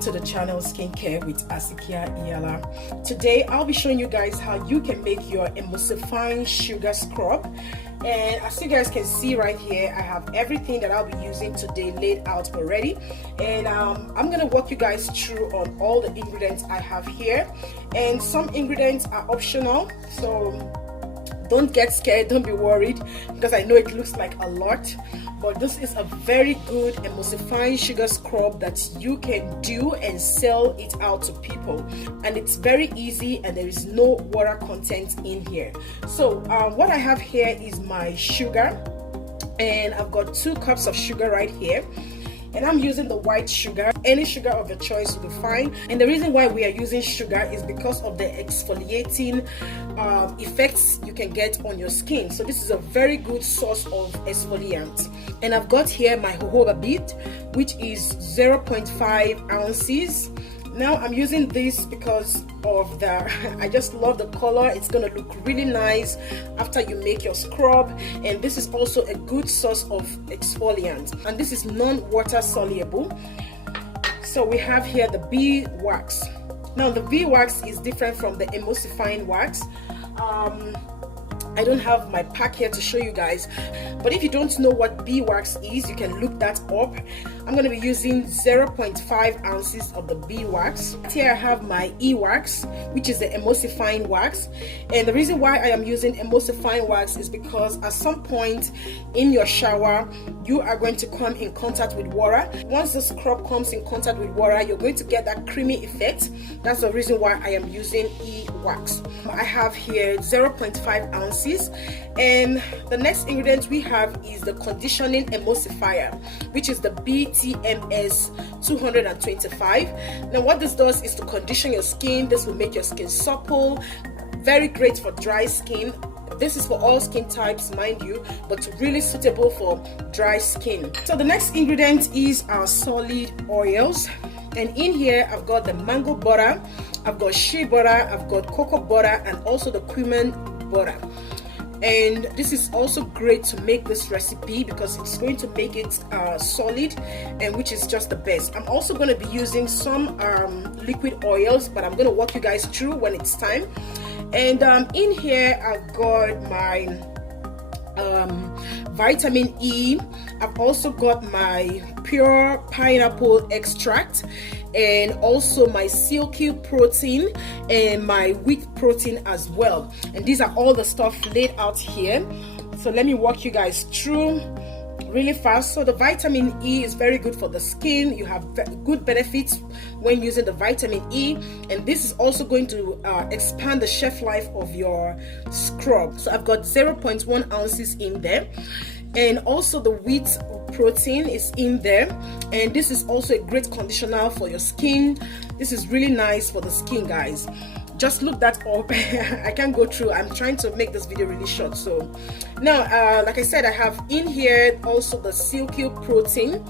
welcome to the channel Skincare with Asikia Iyala. Today I'll be showing you guys how you can make your emulsifying sugar scrub. And as you guys can see right here, I have everything that I'll be using today laid out already, and I'm gonna walk you guys through on all the ingredients I have here. And some ingredients are optional, so don't get scared, don't be worried, because I know it looks like a lot, but this is a very good emulsifying sugar scrub that you can do and sell it out to people. And it's very easy, and there is no water content in here. So what I have here is my sugar, and I've got 2 cups of sugar right here. And I'm using the white sugar. Any sugar of your choice will be fine. And the reason why we are using sugar is because of the exfoliating effects you can get on your skin. So this is a very good source of exfoliant. And I've got here my jojoba beet, which is 0.5 ounces. Now I'm using this because of I just love the color. It's gonna look really nice after you make your scrub, and this is also a good source of exfoliant, and this is non-water soluble. So we have here the Beeswax. Now the Beeswax is different from the emulsifying wax. I don't have my pack here to show you guys, but if you don't know what Beeswax is, you can look that up. I'm going to be using 0.5 ounces of the Beeswax. Here I have my E-wax, which is the emulsifying wax. And the reason why I am using emulsifying wax is because at some point in your shower, you are going to come in contact with water. Once the scrub comes in contact with water, you're going to get that creamy effect. That's the reason why I am using E-wax. I have here 0.5 ounces. And the next ingredient we have is the conditioning emulsifier, which is the BTMS 225. Now what this does is to condition your skin. This will make your skin supple, very great for dry skin. This is for all skin types, mind you, but really suitable for dry skin. So the next ingredient is our solid oils, and in here I've got the mango butter, I've got shea butter, I've got cocoa butter, and also the Kokum butter. And this is also great to make this recipe because it's going to make it solid, and which is just the best. I'm also going to be using some liquid oils, but I'm going to walk you guys through when it's time. And in here I've got my vitamin E. I've also got my pure pineapple extract, and also my silky protein and my wheat protein as well. And these are all the stuff laid out here. So let me walk you guys through really fast. So the vitamin E is very good for the skin. You have good benefits when using the vitamin E, and this is also going to expand the shelf life of your scrub. So I've got 0.1 ounces in there, and also the wheat protein is in there, and this is also a great conditioner for your skin. This is really nice for the skin, guys. Just look that up. I can't go through. I'm trying to make this video really short. So now like I said, I have in here also the silky protein,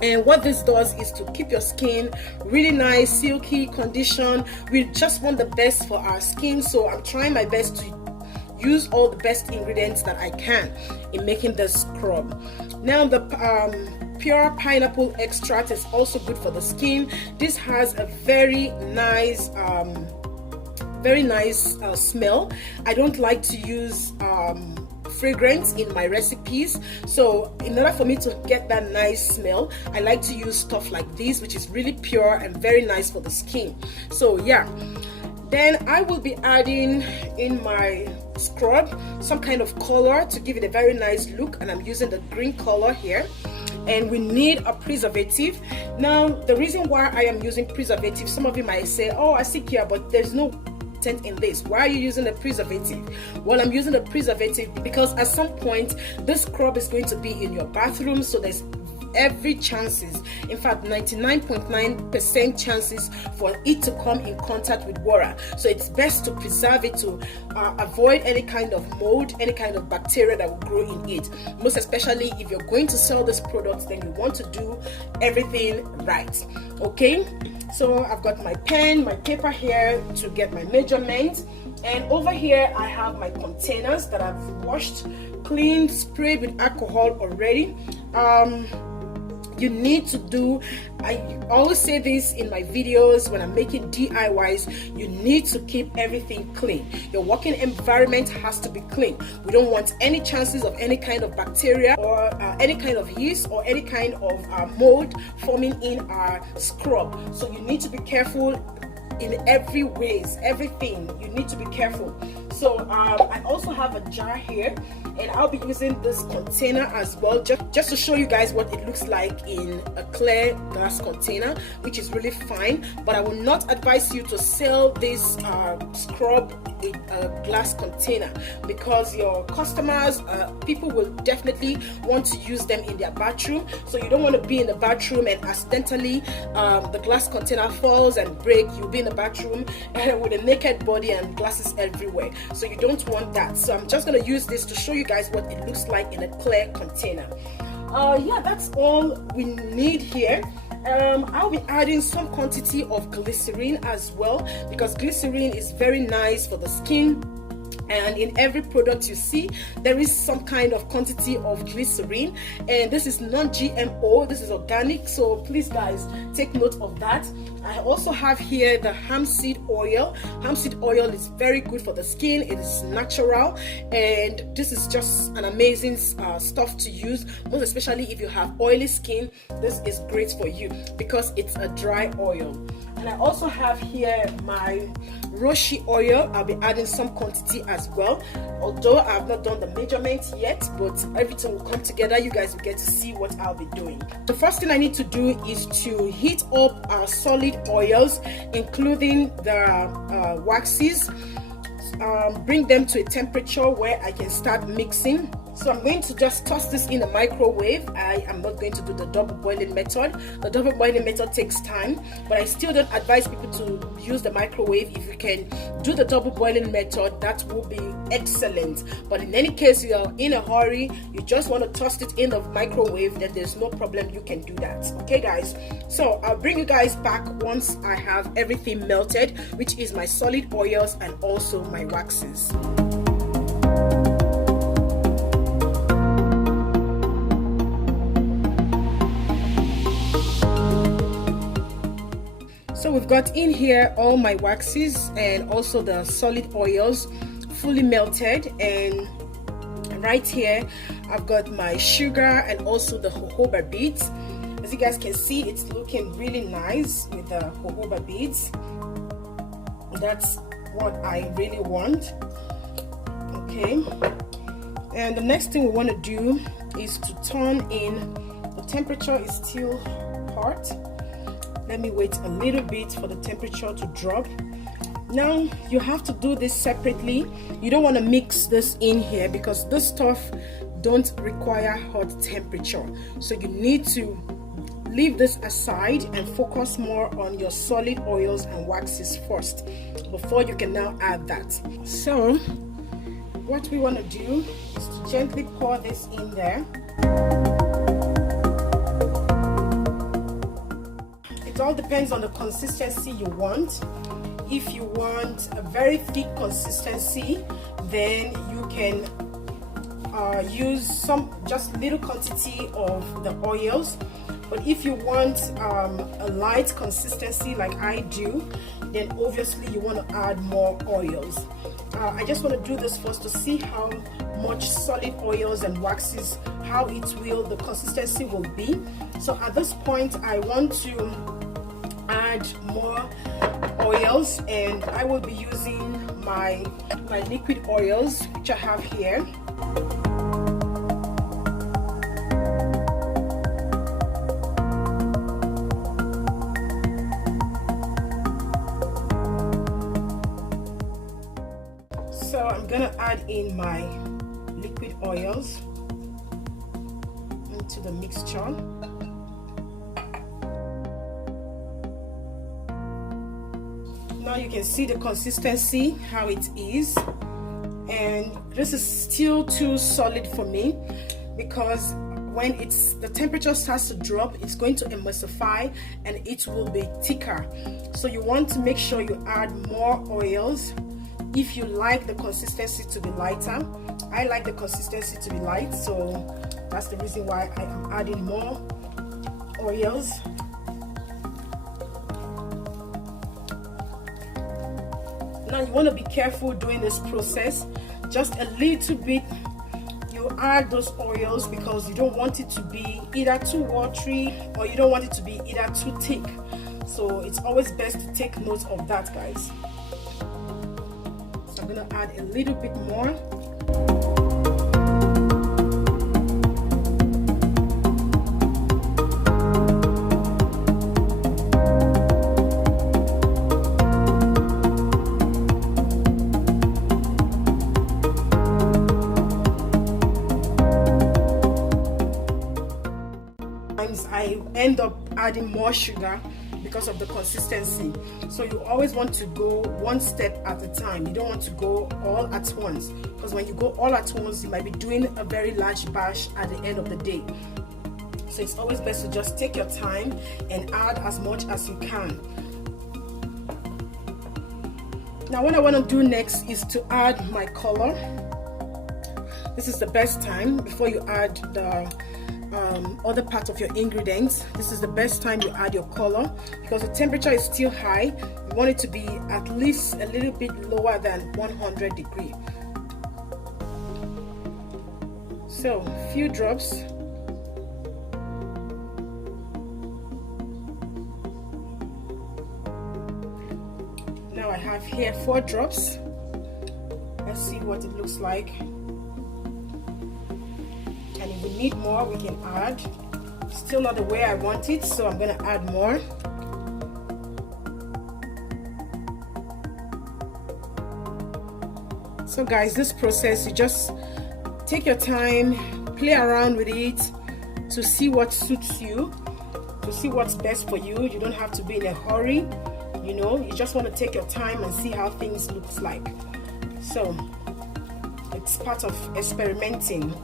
and what this does is to keep your skin really nice, silky, conditioned. We just want the best for our skin, so I'm trying my best to use all the best ingredients that I can in making this scrub. Now the pure pineapple extract is also good for the skin. This has a very nice smell. I don't like to use fragrance in my recipes, so in order for me to get that nice smell, I like to use stuff like this, which is really pure and very nice for the skin. So yeah, then I will be adding in my scrub some kind of color to give it a very nice look, and I'm using the green color here. And we need a preservative. Now the reason why I am using preservative, some of you might say, oh, I see here, but there's no content in this. Why are you using a preservative? Well, I'm using a preservative because at some point this scrub is going to be in your bathroom, so there's every chances, in fact 99.9% chances for it to come in contact with water. So it's best to preserve it to avoid any kind of mold, any kind of bacteria that will grow in it. Most especially if you're going to sell this product, then you want to do everything right. Okay, so I've got my pen, my paper here to get my measurements, and over here I have my containers that I've washed, cleaned, sprayed with alcohol already. You need to do, I always say this in my videos when I'm making DIYs, you need to keep everything clean. Your working environment has to be clean. We don't want any chances of any kind of bacteria or any kind of yeast or any kind of mold forming in our scrub. So you need to be careful in every ways, everything. You need to be careful. So I also have a jar here, and I'll be using this container as well, just to show you guys what it looks like in a clear glass container, which is really fine. But I will not advise you to sell this scrub in a glass container, because your customers, people will definitely want to use them in their bathroom. So you don't want to be in the bathroom and accidentally the glass container falls and break. You'll be in the bathroom with a naked body and glasses everywhere. So you don't want that. So I'm just going to use this to show you guys what it looks like in a clear container. Yeah, that's all we need here. I'll be adding some quantity of glycerin as well, because glycerin is very nice for the skin. And in every product you see, there is some kind of quantity of glycerin, and this is non-GMO, this is organic, so please guys take note of that. I also have here the hemp-seed oil. Hemp-seed oil is very good for the skin. It is natural, and this is just an amazing stuff to use, most especially if you have oily skin. This is great for you because it's a dry oil. And I also have here my Rosehip oil. I'll be adding some quantity as well, although I have not done the measurement yet, but everything will come together. You guys will get to see what I'll be doing. The first thing I need to do is to heat up our solid oils, including the waxes. Bring them to a temperature where I can start mixing. So I'm going to just toss this in the microwave. I am not going to do the double boiling method. The double boiling method takes time, but I still don't advise people to use the microwave. If you can do the double boiling method, that will be excellent. But in any case, you're in a hurry, you just want to toss it in the microwave, then there's no problem, you can do that. Okay guys, so I'll bring you guys back once I have everything melted, which is my solid oils and also my waxes. So we've got in here all my waxes and also the solid oils fully melted, and right here I've got my sugar and also the jojoba beads. As you guys can see, it's looking really nice with the jojoba beads. That's what I really want. Okay, and the next thing we want to do is to turn in. The temperature is still hot. Let me wait a little bit for the temperature to drop. Now you have to do this separately. You don't want to mix this in here because this stuff don't require hot temperature. So you need to leave this aside and focus more on your solid oils and waxes first before you can now add that. So what we want to do is to gently pour this in there. It all depends on the consistency you want. If you want a very thick consistency, then you can use some just little quantity of the oils. But if you want a light consistency like I do, then obviously you want to add more oils. I just want to do this first to see how much solid oils and waxes, how the consistency will be. So at this point I want to add more oils, and I will be using my liquid oils, which I have here. So I'm gonna add in my liquid oils into the mixture. Now you can see the consistency, how it is, and this is still too solid for me, because when the temperature starts to drop, it's going to emulsify and it will be thicker. So you want to make sure you add more oils. If you like the consistency to be lighter, I like the consistency to be light, so that's the reason why I am adding more oils. Now you want to be careful doing this process. Just a little bit you add those oils, because you don't want it to be either too watery or you don't want it to be either too thick. So it's always best to take note of that, guys. So I'm going to add a little bit more. I end up adding more sugar because of the consistency. So you always want to go one step at a time. You don't want to go all at once, because when you go all at once, you might be doing a very large batch at the end of the day. So it's always best to just take your time and add as much as you can. Now what I want to do next is to add my color. This is the best time before you add the other part of your ingredients. This is the best time you add your color, because the temperature is still high. You want it to be at least a little bit lower than 100 degrees. So a few drops. Now I have here 4 drops. Let's see what it looks like. And if we need more, we can add. Still not the way I want it, so I'm going to add more. So guys, this process, you just take your time, play around with it to see what suits you, to see what's best for you. You don't have to be in a hurry, you know, you just want to take your time and see how things looks like. So it's part of experimenting.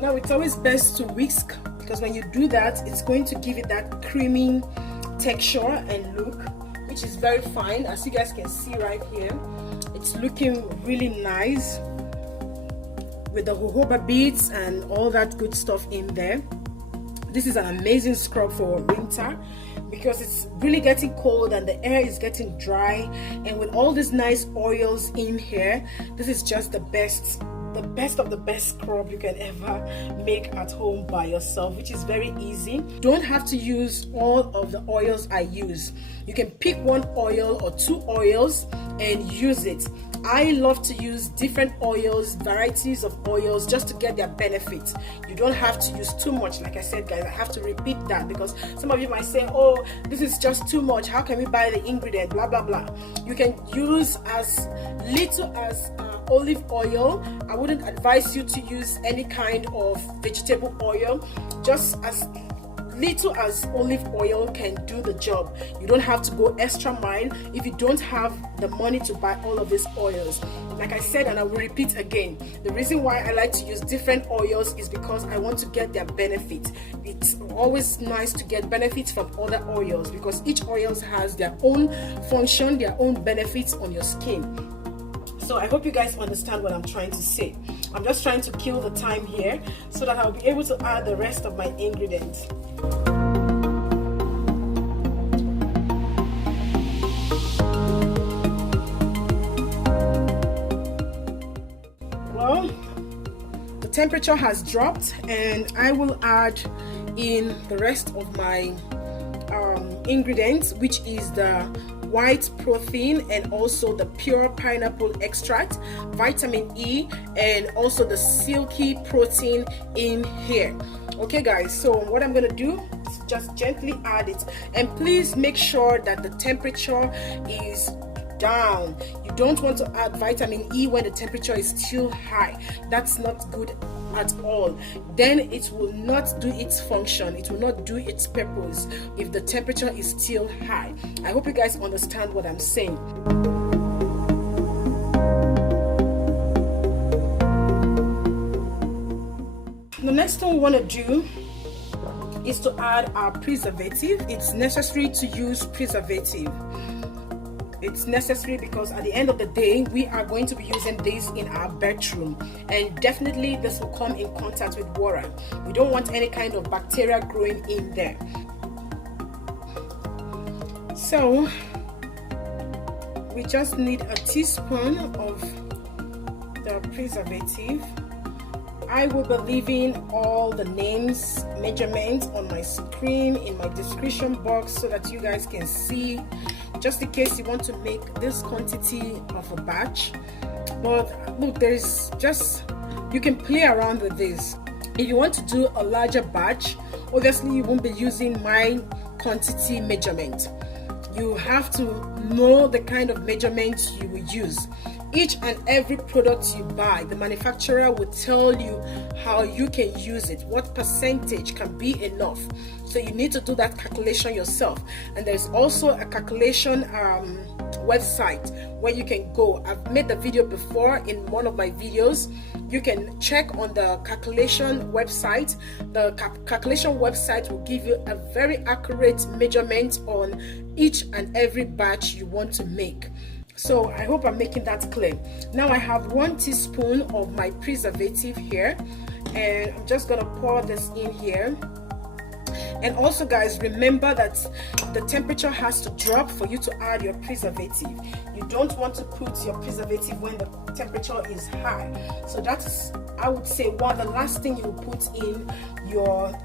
Now it's always best to whisk, because when you do that, it's going to give it that creamy texture and look, which is very fine. As you guys can see right here, it's looking really nice with the jojoba beads and all that good stuff in there. This is an amazing scrub for winter, because it's really getting cold and the air is getting dry, and with all these nice oils in here, this is just the best of the best scrub you can ever make at home by yourself, which is very easy. Don't have to use all of the oils I use. You can pick one oil or 2 oils and use it. I love to use different oils, varieties of oils, just to get their benefits. You don't have to use too much. Like I said, guys, I have to repeat that, because some of you might say, oh, this is just too much, how can we buy the ingredient, blah blah blah. You can use as little as olive oil. I wouldn't advise you to use any kind of vegetable oil. Just as little as olive oil can do the job. You don't have to go extra mile if you don't have the money to buy all of these oils. Like I said, and I will repeat again, the reason why I like to use different oils is because I want to get their benefit. It's always nice to get benefits from other oils, because each oil has their own function, their own benefits on your skin. So I hope you guys understand what I'm trying to say. I'm just trying to kill the time here so that I'll be able to add the rest of my ingredients. Well, the temperature has dropped, and I will add in the rest of my ingredients, which is the white protein and also the pure pineapple extract, vitamin E, and also the silky protein in here. Okay guys, so what I'm gonna do is just gently add it, and please make sure that the temperature is down. You don't want to add vitamin E when the temperature is still high. That's not good at all. Then it will not do its function, it will not do its purpose if the temperature is still high. I hope you guys understand what I'm saying. The next thing we want to do is to add our preservative. It's necessary to use preservative. It's necessary because at the end of the day, we are going to be using this in our bedroom, and definitely this will come in contact with water. We don't want any kind of bacteria growing in there. So we just need a teaspoon of the preservative. I will be leaving all the names, measurements on my screen in my description box so that you guys can see, just in case you want to make this quantity of a batch. But look, there's just, you can play around with this. If you want to do a larger batch, obviously you won't be using my quantity measurement. You have to know the kind of measurements you will use. Each and every product you buy, the manufacturer will tell you how you can use it, what percentage can be enough. So you need to do that calculation yourself. And there's also a calculation website where you can go. I've made the video before in one of my videos. You can check on the calculation website. The calculation website will give you a very accurate measurement on each and every batch you want to make. So I hope I'm making that clear. Now I have 1 teaspoon of my preservative here, and I'm just gonna pour this in here. And also guys, remember that the temperature has to drop for you to add your preservative. You don't want to put your preservative when the temperature is high. So that's, I would say, one of the last thing you put in your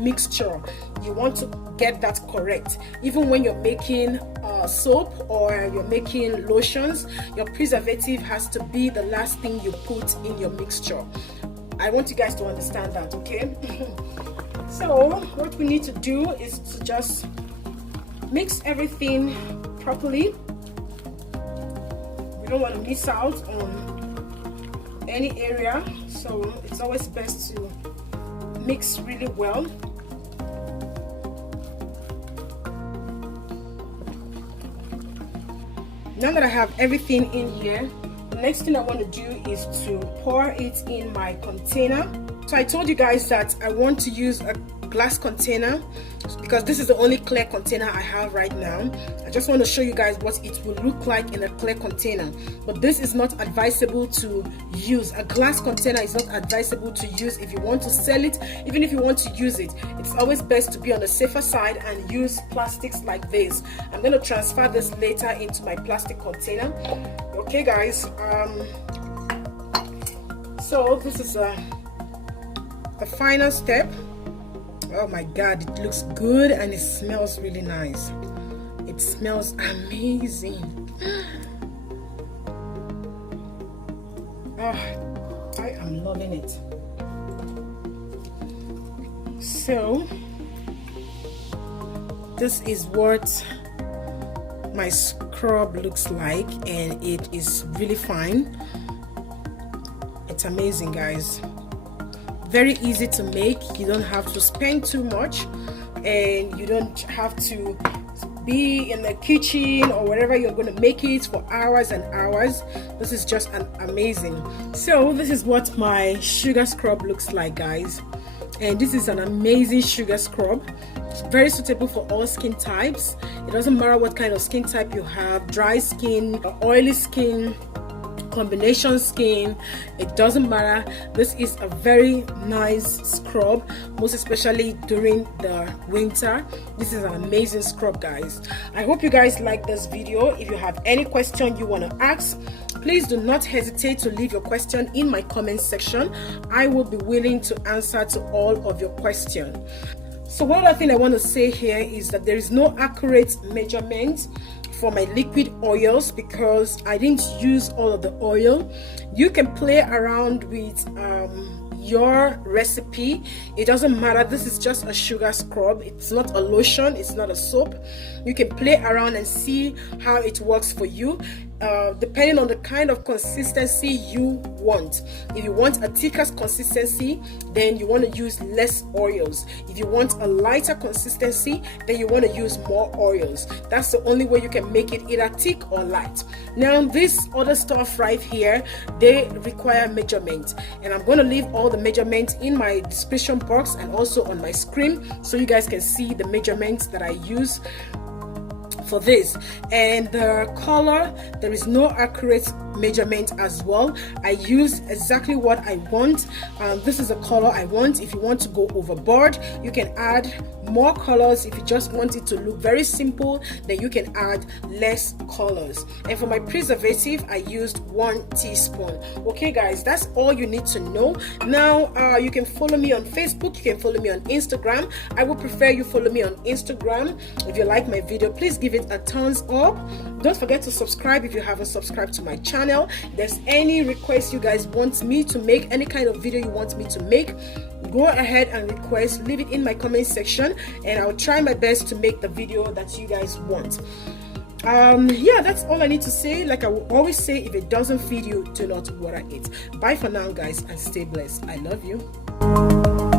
mixture. You want to get that correct. Even when you're making soap or you're making lotions, your preservative has to be the last thing you put in your mixture. I want you guys to understand that, okay? So what we need to do is to just mix everything properly. We don't want to miss out on any area, so it's always best to mix really well. Now that I have everything in here, the next thing I want to do is to pour it in my container. So I told you guys that I want to use a glass container because this is the only clear container I have right now. I just want to show you guys what it will look like in a clear container. But this is not advisable to use. A glass container is not advisable to use if you want to sell it. Even if you want to use it, it's always best to be on the safer side and use plastics like this. I'm going to transfer this later into my plastic container. Okay guys, so this is the final step. Oh my god, it looks good and it smells really nice. It smells amazing. Oh, I am loving it. So this is what my scrub looks like, and it is really fine. It's amazing guys. Very easy to make. You don't have to spend too much, and you don't have to be in the kitchen or wherever you're going to make it for hours and hours. This is just amazing. So this is what my sugar scrub looks like guys, and this is an amazing sugar scrub. It's very suitable for all skin types. It doesn't matter what kind of skin type you have, dry skin, oily skin, combination skin, it doesn't matter. This is a very nice scrub, most especially during the winter. This is an amazing scrub guys. I hope you guys like this video. If you have any question you want to ask, please do not hesitate to leave your question in my comment section. I will be willing to answer to all of your questions. So one other thing I want to say here is that there is no accurate measurement for my liquid oils because I didn't use all of the oil. You can play around with your recipe. It doesn't matter. This is just a sugar scrub. It's not a lotion, it's not a soap. You can play around and see how it works for you, depending on the kind of consistency you want. If you want a thicker consistency, then you want to use less oils. If you want a lighter consistency, then you want to use more oils. That's the only way you can make it either thick or light. Now this other stuff right here, they require measurement, and I'm going to leave all the the measurements in my description box and also on my screen, so you guys can see the measurements that I use for this. And the color, there is no accurate measurement as well. I use exactly what I want. This is the color I want. If you want to go overboard, you can add more colors. If you just want it to look very simple, then you can add less colors. And for my preservative, I used 1 teaspoon. Okay guys, that's all you need to know. Now you can follow me on Facebook, you can follow me on Instagram. I would prefer you follow me on Instagram. If you like my video, please give it a thumbs up. Don't forget to subscribe if you haven't subscribed to my channel. If there's any request you guys want me to make, any kind of video you want me to make, go ahead and request, leave it in my comment section, and I'll try my best to make the video that you guys want. Yeah, that's all I need to say. Like I will always say, if it doesn't feed you, do not water it. Bye for now guys, and stay blessed. I love you.